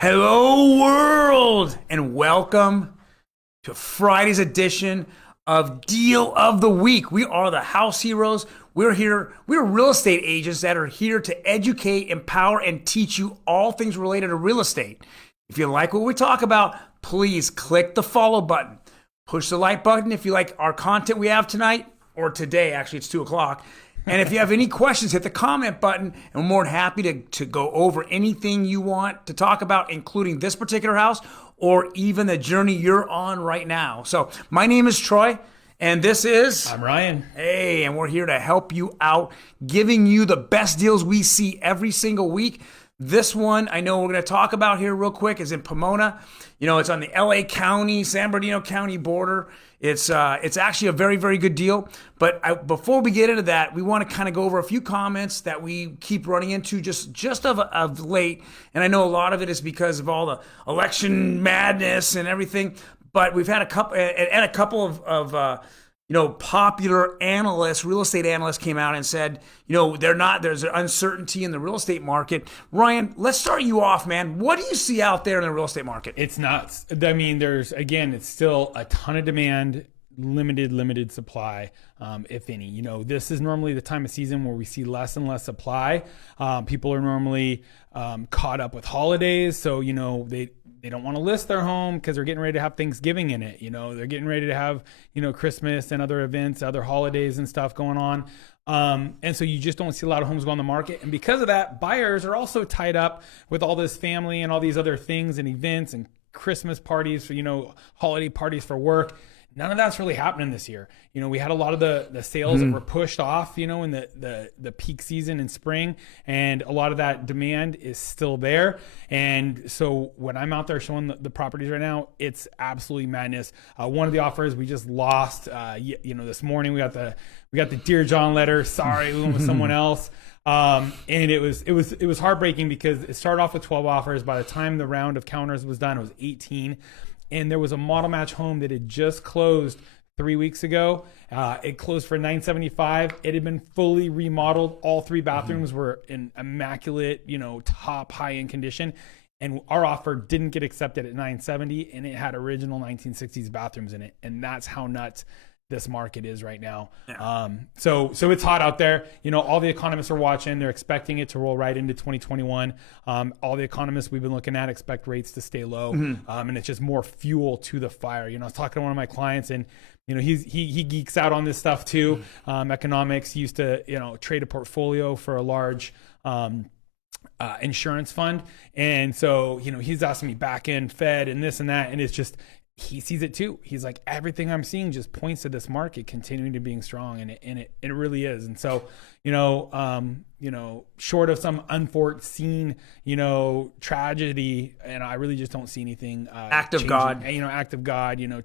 Hello, world, and welcome to Friday's edition of Deal of the Week. We are the house heroes. We're here. We're real estate agents that are here to educate, empower, and teach you all things related to real estate. If you like what we talk about, please click the follow button. Push the like button if you like our content we have tonight, or today. Actually, it's 2 o'clock. And if you have any questions, hit the comment button, and we're more than happy to go over anything you want to talk about, including this particular house or even the journey you're on right now. So my name is Troy, and this is... I'm Ryan. Hey, and we're here to help you out, giving you the best deals we see every single week. This one I know we're going to talk about here real quick is in Pomona. You know, it's on the LA County, San Bernardino County border. It's actually a very, very good deal. But before we get into that, we want to kind of go over a few comments that we keep running into just of late. And I know a lot of it is because of all the election madness and everything. But we've had a couple of popular analysts, real estate analysts came out and said, there's an uncertainty in the real estate market. Ryan, let's start you off, man. What do you see out there in the real estate market? It's nuts. I mean, it's still a ton of demand, limited supply, if any. This is normally the time of season where we see less and less supply. People are normally caught up with holidays, so, they don't want to list their home because they're getting ready to have Thanksgiving in it. They're getting ready to have, Christmas and other events, other holidays and stuff going on. And so you just don't see a lot of homes go on the market. And because of that, buyers are also tied up with all this family and all these other things and events and Christmas parties for, holiday parties for work. None of that's really happening this year. We had a lot of the sales that were pushed off, in the peak season in spring, and a lot of that demand is still there. And so when I'm out there showing the properties right now, it's absolutely madness. One of the offers we just lost, this morning we got the Dear John letter. Sorry, we went with someone else. And it was heartbreaking because it started off with 12 offers. By the time the round of counters was done, it was 18. And there was a model match home that had just closed 3 weeks ago. It closed for $975. It had been fully remodeled. All 3 bathrooms were in immaculate, top high-end condition. And our offer didn't get accepted at $970, and it had original 1960s bathrooms in it. And that's how nuts this market is right now. Yeah. So it's hot out there. All the economists are watching. They're expecting it to roll right into 2021. All the economists we've been looking at expect rates to stay low. And it's just more fuel to the fire. I was talking to one of my clients, and he geeks out on this stuff too. Economics. He used to trade a portfolio for a large insurance fund, and so he's asking me back end Fed and this and that, and it's just, he sees it too. He's like, everything I'm seeing just points to this market continuing to being strong, and it really is. And so, short of some unforeseen, tragedy, and I really just don't see anything. Act of God,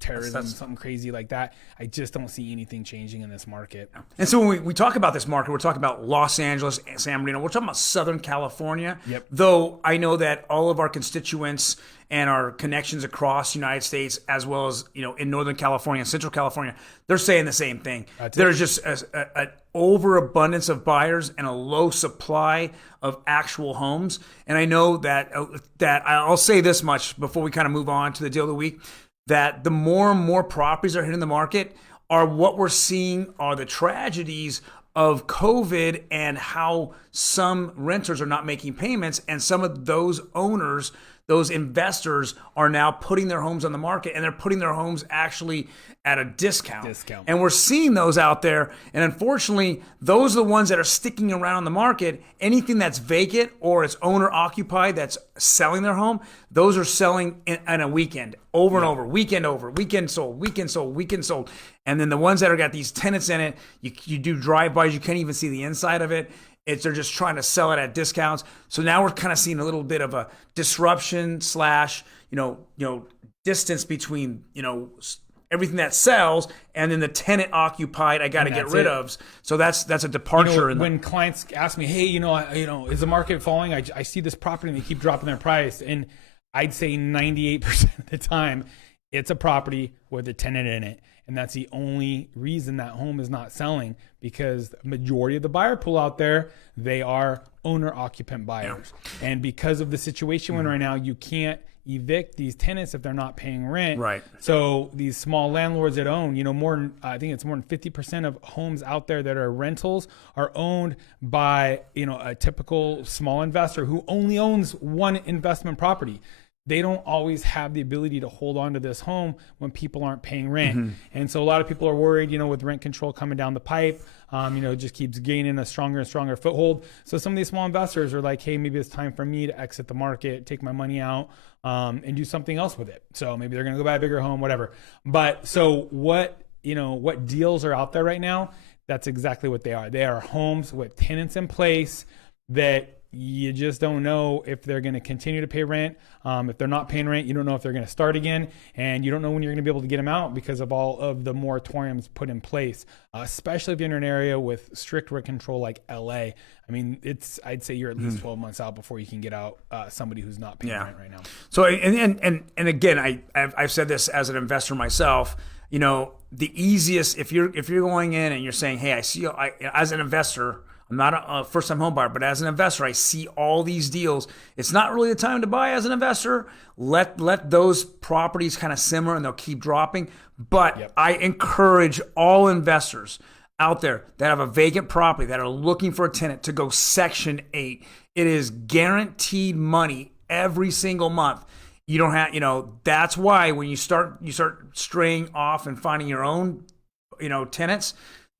terrorism, something crazy like that. I just don't see anything changing in this market. And so when we talk about this market, we're talking about Los Angeles, San Bernardino. We're talking about Southern California. Yep. Though I know that all of our constituents and our connections across the United States, as well as in Northern California and Central California, they're saying the same thing. There's just an overabundance of buyers and a low supply of actual homes. And I know that I'll say this much before we kind of move on to the deal of the week, that the more and more properties are hitting the market, are what we're seeing are the tragedies of COVID and how some renters are not making payments, and some of those owners, those investors, are now putting their homes on the market, and they're putting their homes actually at a discount. And we're seeing those out there. And unfortunately, those are the ones that are sticking around on the market. Anything that's vacant or it's owner occupied that's selling their home, those are selling in a weekend, over and over, weekend sold. And then the ones that are got these tenants in it, you do drive-bys, you can't even see the inside of it. They're just trying to sell it at discounts. So now we're kind of seeing a little bit of a disruption / distance between, everything that sells and then the tenant occupied I got to get rid of. So that's a departure. When clients ask me, hey, is the market falling? I see this property and they keep dropping their price. And I'd say 98% of the time It's a property with a tenant in it. And that's the only reason that home is not selling, because the majority of the buyer pool out there, they are owner occupant buyers. Yeah. And because of the situation we're in right now, you can't evict these tenants if they're not paying rent. Right. So these small landlords that own, I think it's more than 50% of homes out there that are rentals are owned by, a typical small investor who only owns one investment property. They don't always have the ability to hold on to this home when people aren't paying rent. Mm-hmm. And so a lot of people are worried, with rent control coming down the pipe, it just keeps gaining a stronger and stronger foothold. So some of these small investors are like, hey, maybe it's time for me to exit the market, take my money out, and do something else with it. So maybe they're going to go buy a bigger home, whatever. But so what deals are out there right now? That's exactly what they are. They are homes with tenants in place that you just don't know if they're going to continue to pay rent. If they're not paying rent, you don't know if they're going to start again, and you don't know when you're going to be able to get them out because of all of the moratoriums put in place, especially if you're in an area with strict rent control like LA. I mean, I'd say you're at least 12 months out before you can get out somebody who's not paying rent right now. So, and again, I've said this as an investor myself. The easiest, if you're going in and you're saying, hey, as an investor, I'm not a first-time home buyer, but as an investor, I see all these deals. It's not really the time to buy as an investor. Let those properties kind of simmer, and they'll keep dropping. But I encourage all investors out there that have a vacant property, that are looking for a tenant, to go Section 8. It is guaranteed money every single month. You don't have, that's why when you start straying off and finding your own, tenants,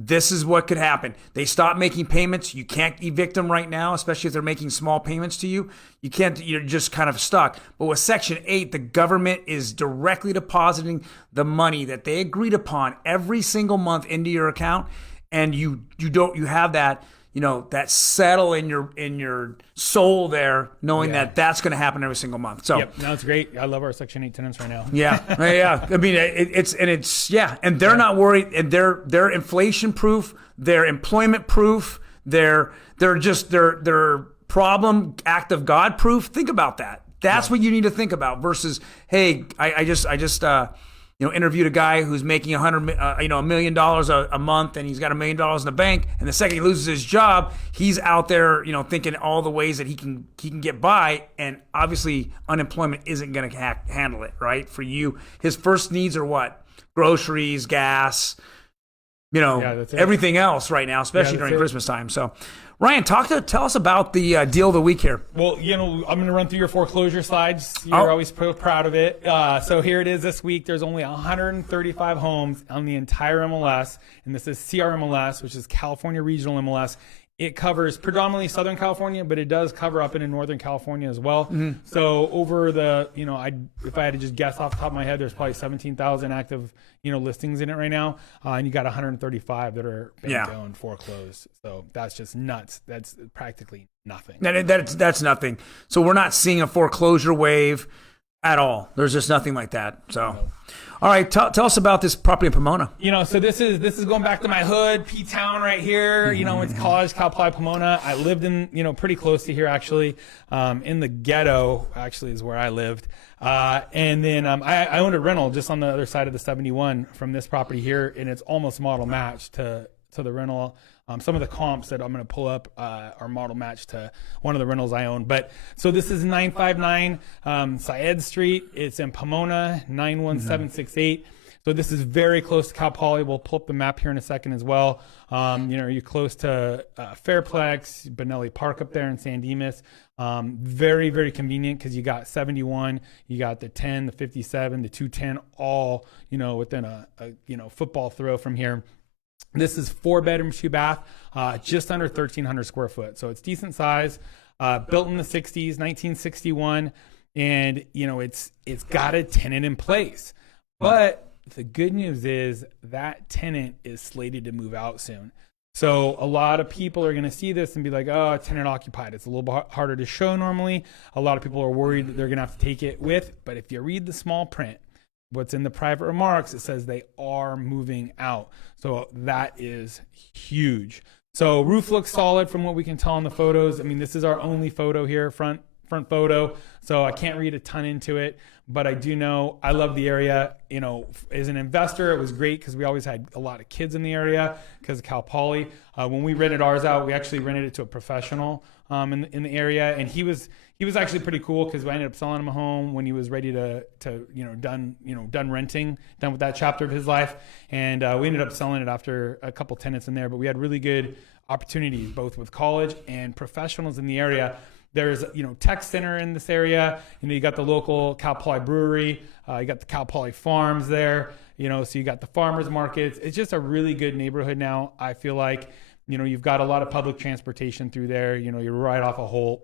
this is what could happen. They stop making payments. You can't evict them right now, especially if they're making small payments to you. You can't, you're just kind of stuck. But with Section 8, the government is directly depositing the money that they agreed upon every single month into your account. And you have that, that settle in your soul there, knowing that that's going to happen every single month. So no, it's great. I love our Section 8 tenants right now. Yeah. I mean, and they're not worried, and they're inflation proof, they're employment proof, they're problem act of God proof. Think about that. That's what you need to think about versus, hey, I just interviewed a guy who's making $1 million a month, and he's got $1 million in the bank. And the second he loses his job, he's out there, thinking all the ways that he can get by. And obviously, unemployment isn't going to handle it, right? For you, his first needs are what? Groceries, gas, everything else right now, especially during Christmas time. So, Ryan, tell us about the deal of the week here. Well, I'm going to run through your foreclosure slides. You're always proud of it. So here it is this week. There's only 135 homes on the entire MLS, and this is CRMLS, which is California Regional MLS. It covers predominantly Southern California, but it does cover up into Northern California as well. Mm-hmm. So over the, if I had to just guess off the top of my head, there's probably 17,000 active, listings in it right now. And you got 135 that are bank-owned, foreclosed. So that's just nuts. That's practically nothing. That's nothing. So we're not seeing a foreclosure wave at all. There's just nothing like that. So. No. All right, tell us about this property in Pomona. So this is going back to my hood, P-Town right here. It's College, Cal Poly, Pomona. I lived in, pretty close to here actually. In the ghetto actually is where I lived. And then I owned a rental just on the other side of the 71 from this property here, and it's almost model match to the rental. Some of the comps that I'm going to pull up are model match to one of the rentals I own. But so this is 959 Syed Street. It's in Pomona, 91768. So this is very close to Cal Poly. We'll pull up the map here in a second as well. You're close to Fairplex, Benelli Park up there in San Dimas. Very, very convenient because you got 71, you got the 10, the 57, the 210, all, within a football throw from here. This is 4 bedrooms, 2 bath, just under 1,300 square foot. So it's decent size, built in the 60s, 1961. And, it's got a tenant in place. But the good news is that tenant is slated to move out soon. So a lot of people are going to see this and be like, oh, tenant occupied. It's a little bit harder to show normally. A lot of people are worried that they're going to have to take it with. But if you read the small print, what's in the private remarks, it says they are moving out. So that is huge. So roof looks solid from what we can tell in the photos. I mean, this is our only photo here, front front photo, so I can't read a ton into it. But I do know I love the area. You know, as an investor, it was great because we always had a lot of kids in the area because of Cal Poly. When we rented ours out, we actually rented it to a professional in the area, and he was actually pretty cool because we ended up selling him a home when he was ready to done renting, done with that chapter of his life, and we ended up selling it after a couple tenants in there. But we had really good opportunities both with college and professionals in the area. There's, tech center in this area. You got the local Cal Poly brewery. You got the Cal Poly farms there. So you got the farmers markets. It's just a really good neighborhood now. I feel like, you've got a lot of public transportation through there. You're right off a Holt.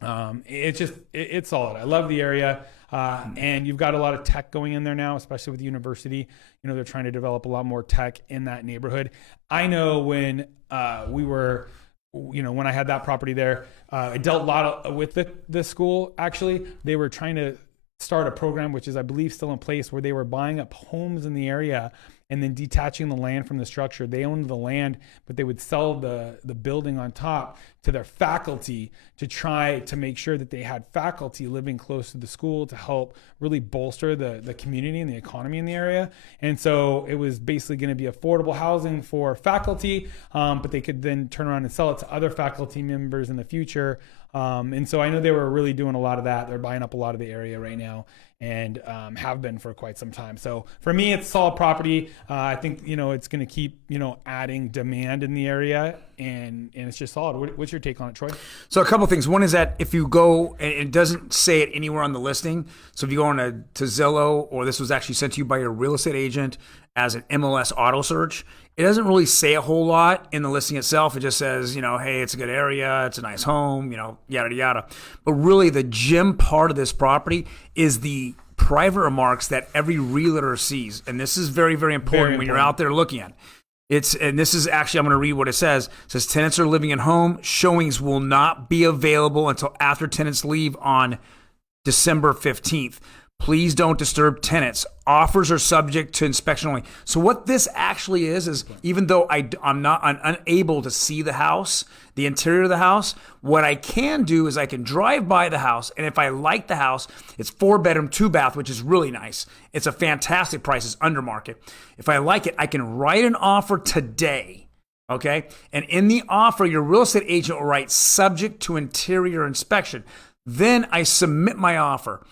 It's solid. I love the area. And you've got a lot of tech going in there now, especially with the university. They're trying to develop a lot more tech in that neighborhood. I know when when I had that property there, I dealt a lot with the school. Actually, they were trying to start a program, which is, I believe, still in place, where they were buying up homes in the area and then detaching the land from the structure. They owned the land, but they would sell the building on top to their faculty to try to make sure that they had faculty living close to the school to help really bolster the community and the economy in the area. And so it was basically going to be affordable housing for faculty, but they could then turn around and sell it to other faculty members in the future. And so I know they were really doing a lot of that. They're buying up a lot of the area right now, and have been for quite some time. So for me, it's solid property. I think, it's going to keep, adding demand in the area, and it's just solid. What's your take on it, Troy? So a couple things. One is that if you go, and it doesn't say it anywhere on the listing. So if you go on to Zillow, or this was actually sent to you by your real estate agent as an MLS auto search, it doesn't really say a whole lot in the listing itself. It just says, hey, it's a good area, it's a nice home, yada, yada. But really the gem part of this property is the private remarks that every realtor sees. And this is very, very important when you're out there looking at it. And this is actually, I'm going to read what it says. It says, tenants are living at home. Showings will not be available until after tenants leave on December 15th. Please don't disturb tenants. Offers are subject to inspection only. So what this actually is even though I'm unable to see the house, the interior of the house, what I can do is I can drive by the house, and if I like the house, it's 4-bedroom, 2-bath, which is really nice. It's a fantastic price. It's under market. If I like it, I can write an offer today. Okay? And in the offer, your real estate agent will write subject to interior inspection. Then I submit my offer.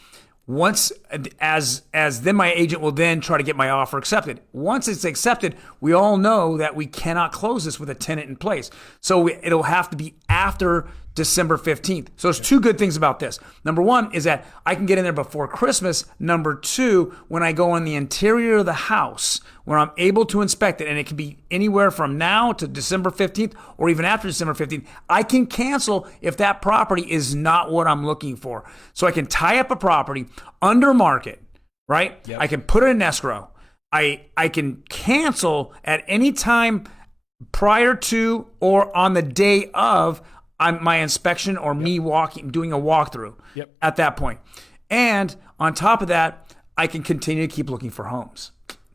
Once, as then my agent will then try to get my offer accepted. Once it's accepted, we all know that we cannot close this with a tenant in place. So it'll have to be after December 15th. So there's two good things about this. Number one is that I can get in there before Christmas. Number two, when I go in the interior of the house, where I'm able to inspect it, and it can be anywhere from now to December 15th or even after December 15th, I can cancel if that property is not what I'm looking for. So I can tie up a property under market, right? Yep. I can put it in escrow. I can cancel at any time prior to or on the day of my inspection or me doing a walkthrough at that point. And on top of that, I can continue to keep looking for homes.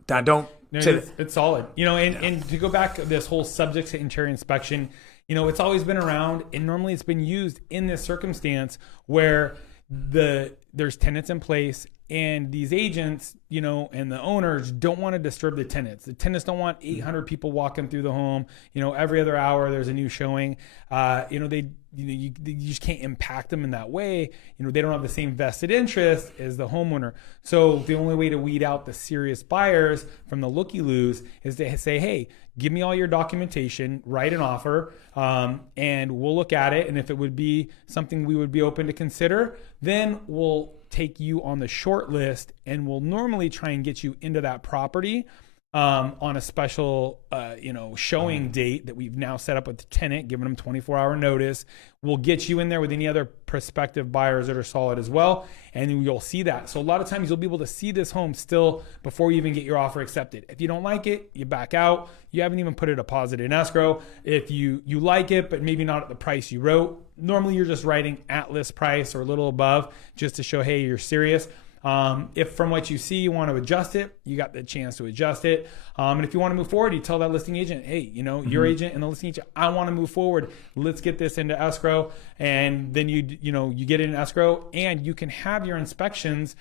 It's solid. And to go back, this whole subject to interior inspection, it's always been around, and normally it's been used in this circumstance where there's tenants in place, and these agents, and the owners don't want to disturb the tenants. The tenants don't want 800 people walking through the home. Every other hour there's a new showing. You just can't impact them in that way. They don't have the same vested interest as the homeowner. So the only way to weed out the serious buyers from the looky-loos is to say, hey, give me all your documentation, write an offer, and we'll look at it. And if it would be something we would be open to consider, then we'll take you on the short list, and we'll normally try and get you into that property on a special, showing date that we've now set up with the tenant, giving them 24-hour notice. We'll get you in there with any other prospective buyers that are solid as well, and you'll see that. So a lot of times you'll be able to see this home still before you even get your offer accepted. If you don't like it, you back out. You haven't even put a deposit in escrow. If you like it, but maybe not at the price you wrote, normally you're just writing at list price or a little above just to show, hey, you're serious. If from what you see you want to adjust it, you got the chance to adjust it. And if you want to move forward, you tell that listing agent, hey, your agent and the listing agent, I want to move forward. Let's get this into escrow. And then you get it in escrow, and you can have your inspections,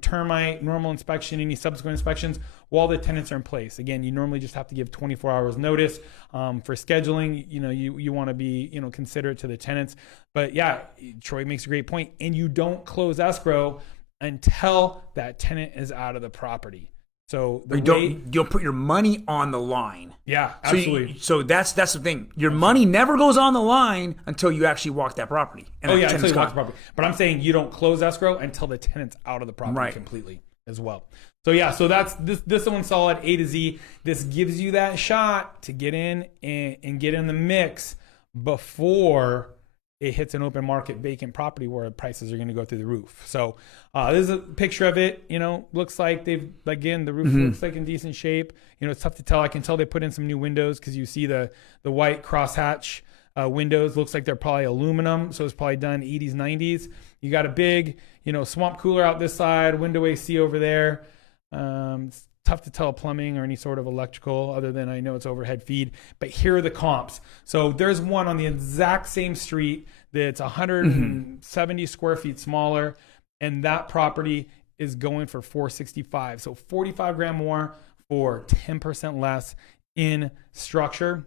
termite, normal inspection, any subsequent inspections while the tenants are in place. Again, you normally just have to give 24 hours notice. For scheduling, you want to be, considerate to the tenants. But yeah, Troy makes a great point. And you don't close escrow until that tenant is out of the property. So you don't put your money on the line. Yeah, absolutely. So that's the thing. Your money never goes on the line until you actually walk that property. Until you walk the property. But I'm saying you don't close escrow until the tenant's out of the property completely as well. So yeah, so that's this one's solid A to Z. This gives you that shot to get in and get in the mix before it hits an open market vacant property where prices are going to go through the roof. So this is a picture of it. Looks like the roof looks like in decent shape. It's tough to tell. I can tell they put in some new windows because you see the white crosshatch windows. Looks like they're probably aluminum, so it's probably done 80s, 90s. You got a big, swamp cooler out this side, window AC over there. It's tough to tell plumbing or any sort of electrical other than I know it's overhead feed. But here are the comps. So there's one on the exact same street that's 170 square feet smaller, and that property is going for $465. So 45 grand more for 10% less in structure.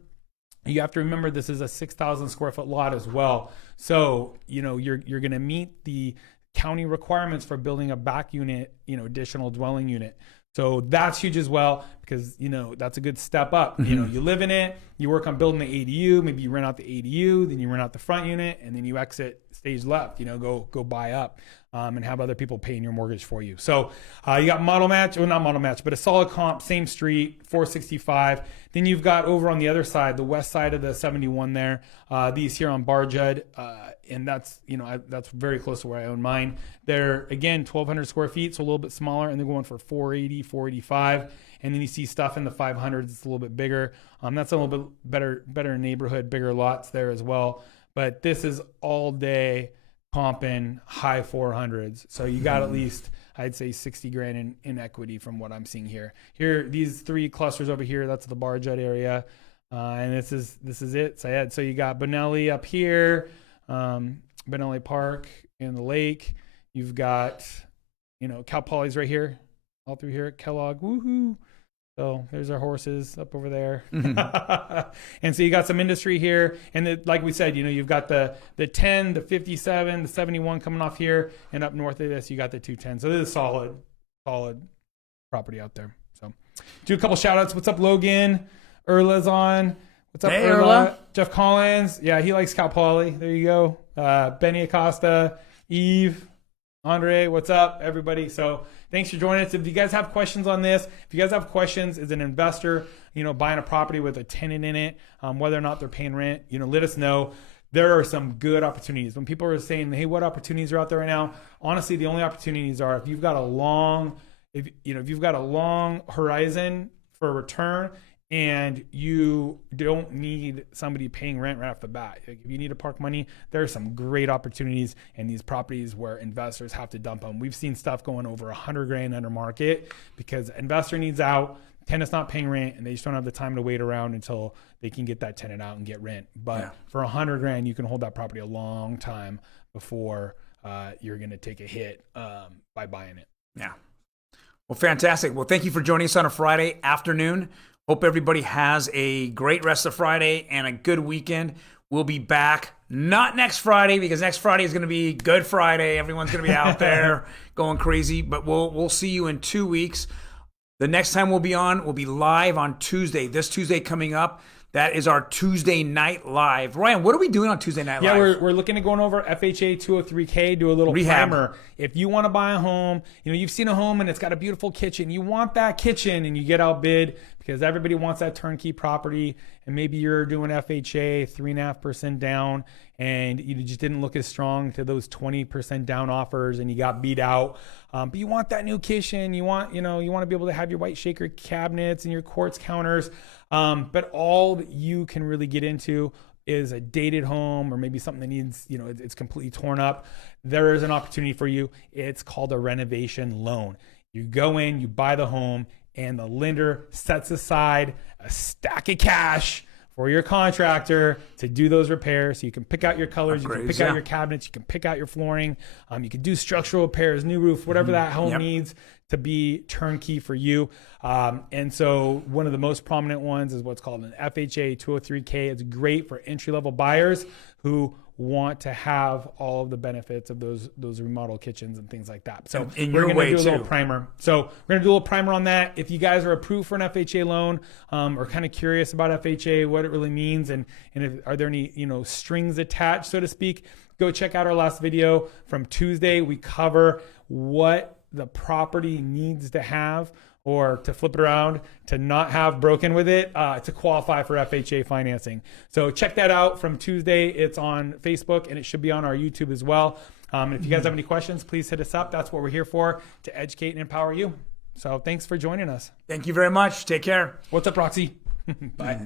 You have to remember this is a 6,000 square foot lot as well. So, you're going to meet the county requirements for building a back unit, additional dwelling unit. So that's huge as well because, that's a good step up. You live in it, you work on building the ADU, maybe you rent out the ADU, then you rent out the front unit, and then you exit stage left, go buy up and have other people paying your mortgage for you. So you got model match, well, not model match, but a solid comp, same street, 465. Then you've got over on the other side, the west side of the 71 there, these here on Bar Judd, and that's, that's very close to where I own mine. They're, again, 1,200 square feet, so a little bit smaller, and they're going for 480, 485. And then you see stuff in the 500s, it's a little bit bigger. That's a little bit better neighborhood, bigger lots there as well. But this is all day comping high 400s. So you got at least, I'd say 60 grand in equity from what I'm seeing here. Here, these three clusters over here, that's the Bar Judd area. And this is it, Syed. So you got Benelli up here, Benelli Park in the lake. You've got, Cal Poly's right here, all through here, Kellogg, woohoo. So there's our horses up over there. And so you got some industry here. And like we said, you've got the 10, the 57, the 71 coming off here. And up north of this, you got the 210. So this is solid property out there. So do a couple shout outs. What's up, Logan? Erla's on. What's up, hey, Erla? Jeff Collins. Yeah, he likes Cal Poly. There you go. Benny Acosta, Eve, Andre, what's up, everybody? So thanks for joining us. If you guys have questions on this, if you guys have questions as an investor, buying a property with a tenant in it, whether or not they're paying rent, let us know. There are some good opportunities. When people are saying, hey, what opportunities are out there right now? Honestly, the only opportunities are if you've got a long horizon for a return, and you don't need somebody paying rent right off the bat. Like if you need to park money, there are some great opportunities in these properties where investors have to dump them. We've seen stuff going over 100 grand under market because investor needs out, tenant's not paying rent, and they just don't have the time to wait around until they can get that tenant out and get rent. But for 100 grand, you can hold that property a long time before you're going to take a hit by buying it. Yeah. Well, fantastic. Well, thank you for joining us on a Friday afternoon. Hope everybody has a great rest of Friday and a good weekend. We'll be back, not next Friday, because next Friday is going to be Good Friday. Everyone's going to be out there going crazy, but we'll see you in 2 weeks. The next time we'll be on, we'll be live on Tuesday. This Tuesday coming up, that is our Tuesday night live. Ryan, what are we doing on Tuesday night live? Yeah, we're looking at going over FHA 203K, do a little rehab primer. If you want to buy a home, you've seen a home and it's got a beautiful kitchen. You want that kitchen and you get outbid because everybody wants that turnkey property. And maybe you're doing FHA 3.5% down and you just didn't look as strong to those 20% down offers and you got beat out. But you want that new kitchen. You want to be able to have your white shaker cabinets and your quartz counters. But all that you can really get into is a dated home or maybe something that needs, it's completely torn up, there is an opportunity for you. It's called a renovation loan. You go in, you buy the home, and the lender sets aside a stack of cash for your contractor to do those repairs. So you can pick out your colors, you can pick out your cabinets, you can pick out your flooring, you can do structural repairs, new roof, whatever that home needs to be turnkey for you. And so one of the most prominent ones is what's called an FHA 203K. It's great for entry-level buyers who want to have all of the benefits of those remodel kitchens and things like that. So we're going to do a little primer. So we're going to do a little primer on that. If you guys are approved for an FHA loan, or kind of curious about FHA, what it really means, and are there any strings attached, so to speak, go check out our last video from Tuesday. We cover what the property needs to have, or to flip it around, to not have broken with it, to qualify for FHA financing. So check that out from Tuesday. It's on Facebook, and it should be on our YouTube as well. If you guys have any questions, please hit us up. That's what we're here for, to educate and empower you. So thanks for joining us. Thank you very much. Take care. What's up, Roxy? Bye.